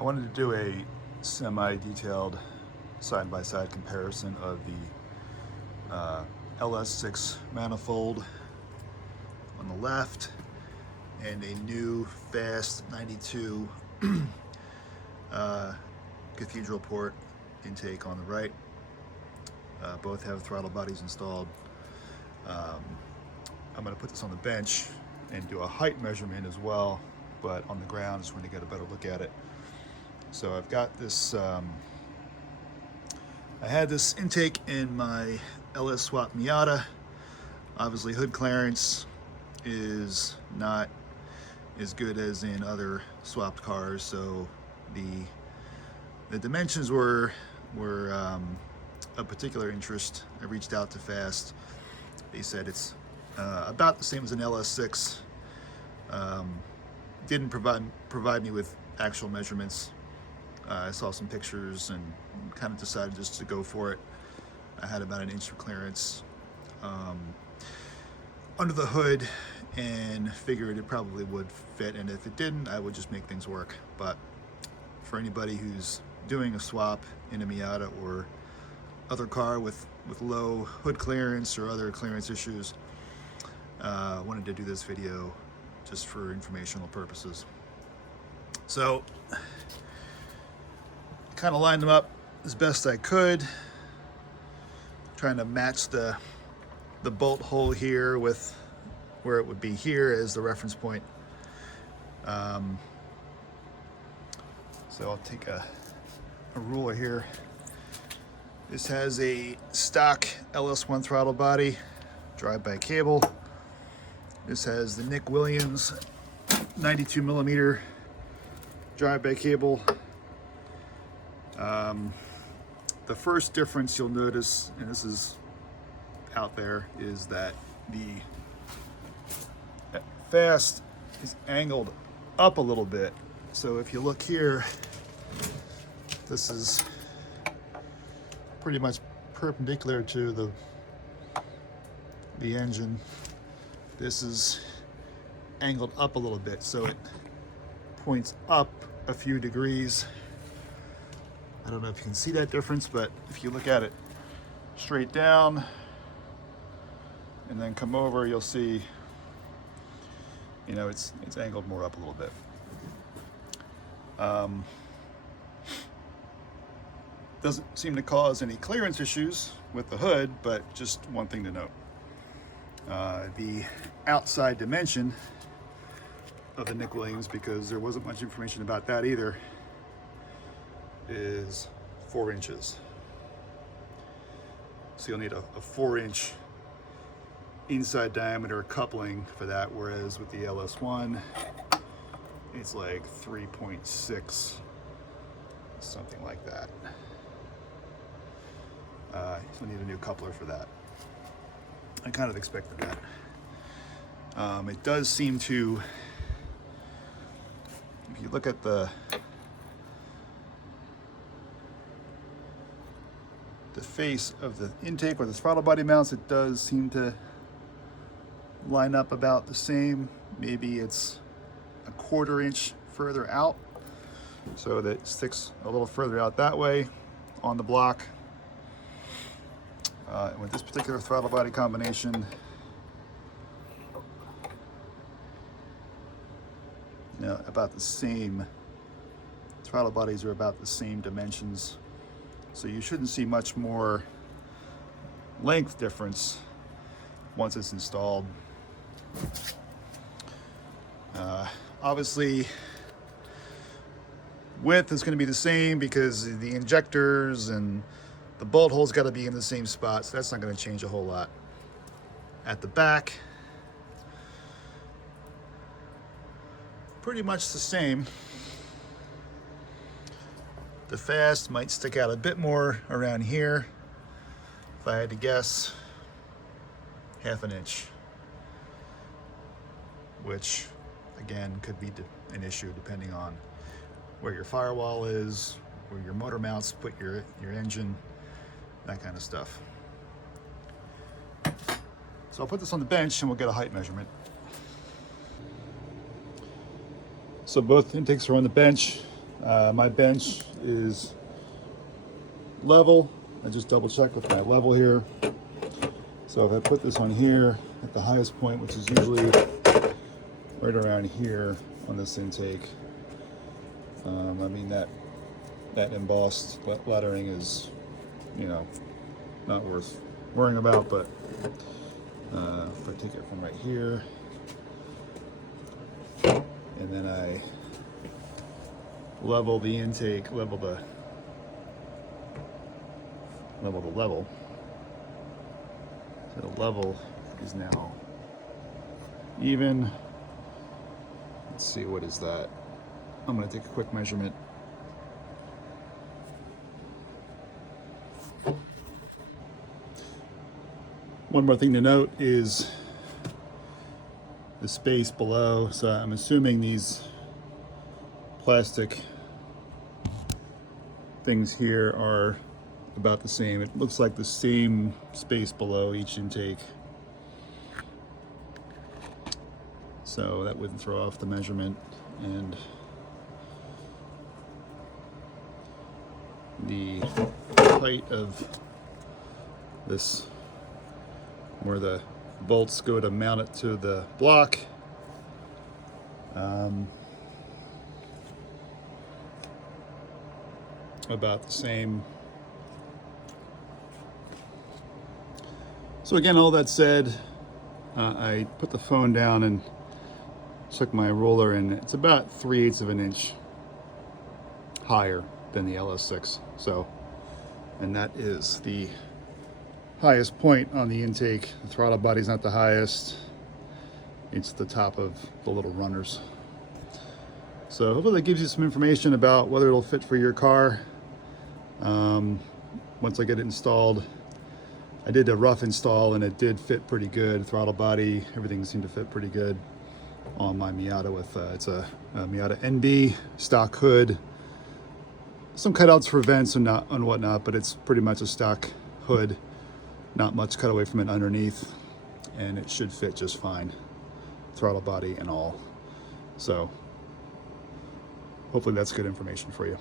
I wanted to do a semi-detailed side-by-side comparison of the LS6 manifold on the left and a new FAST92 cathedral port intake on the right. Both have throttle bodies installed. I'm going to put this on the bench and do a height measurement as well, but on the ground just want to get a better look at it. So I've got this, I had this intake in my LS-swapped Miata. Obviously hood clearance is not as good as in other swapped cars, so the dimensions were of particular interest. I reached out to FAST. They said it's about the same as an LS6. Didn't provide me with actual measurements. I saw some pictures and kind of decided just to go for it. I had about 1 inch of clearance under the hood and figured it probably would fit, and if it didn't, I would just make things work. But for anybody who's doing a swap in a Miata or other car with low hood clearance or other clearance issues, wanted to do this video just for informational purposes. So kind of lined them up as best I could, trying to match the bolt hole here with where it would be here as the reference point. So I'll take a ruler here. This has a stock LS1 throttle body, drive-by cable. This has the Nick Williams 92 millimeter drive-by cable. The first difference you'll notice, and this is out there, is that the FAST is angled up a little bit. So if you look here, this is pretty much perpendicular to the engine. This is angled up a little bit, so it points up a few degrees. I don't know if you can see that difference, but if you look at it straight down and then come over, you'll see, you know, it's angled more up a little bit. Doesn't seem to cause any clearance issues with the hood, but just one thing to note. The outside dimension of the Nick Williams, because there wasn't much information about that either, is 4 inches. So you'll need a 4-inch inside diameter coupling for that, whereas with the LS1, it's like 3.6, something like that. So need a new coupler for that. I kind of expected that. It does seem to, if you look at the face of the intake where the throttle body mounts, it does seem to line up about the same. Maybe it's a 1/4 inch further out, so that it sticks a little further out that way on the block. With this particular throttle body combination, you know, about the same. Throttle bodies are about the same dimensions, so you shouldn't see much more length difference once it's installed. Obviously, width is going to be the same because the injectors and the bolt hole's got to be in the same spot, so that's not going to change a whole lot. At the back, pretty much the same. The FAST might stick out a bit more around here. If I had to guess, 1/2 inch, which again could be an issue depending on where your firewall is, where your motor mounts put your engine, that kind of stuff. So I'll put this on the bench and we'll get a height measurement. So both intakes are on the bench. My bench is level. I just double checked with my level here. So if I put this on here at the highest point, which is usually right around here on this intake, I mean that embossed lettering is, you know, not worth worrying about, but if I take it from right here, and then I level the intake, level the level. So the level is now even. Let's see, what is that? I'm going to take a quick measurement. One more thing to note is the space below. So I'm assuming these plastic things here are about the same. It looks like the same space below each intake. So that wouldn't throw off the measurement. And the height of this, where the bolts go to mount it to the block, about the same. So again, all that said, I put the phone down and took my ruler, and it's about 3/8 of an inch higher than the LS6. So, and that is the highest point on the intake. The throttle body's not the highest. It's the top of the little runners. So hopefully that gives you some information about whether it'll fit for your car. Once I get it installed, I did a rough install and it did fit pretty good. Throttle body, everything seemed to fit pretty good on my Miata. With it's a Miata NB stock hood, some cutouts for vents and whatnot, but it's pretty much a stock hood, not much cut away from it underneath, and it should fit just fine, throttle body and all. So hopefully that's good information for you.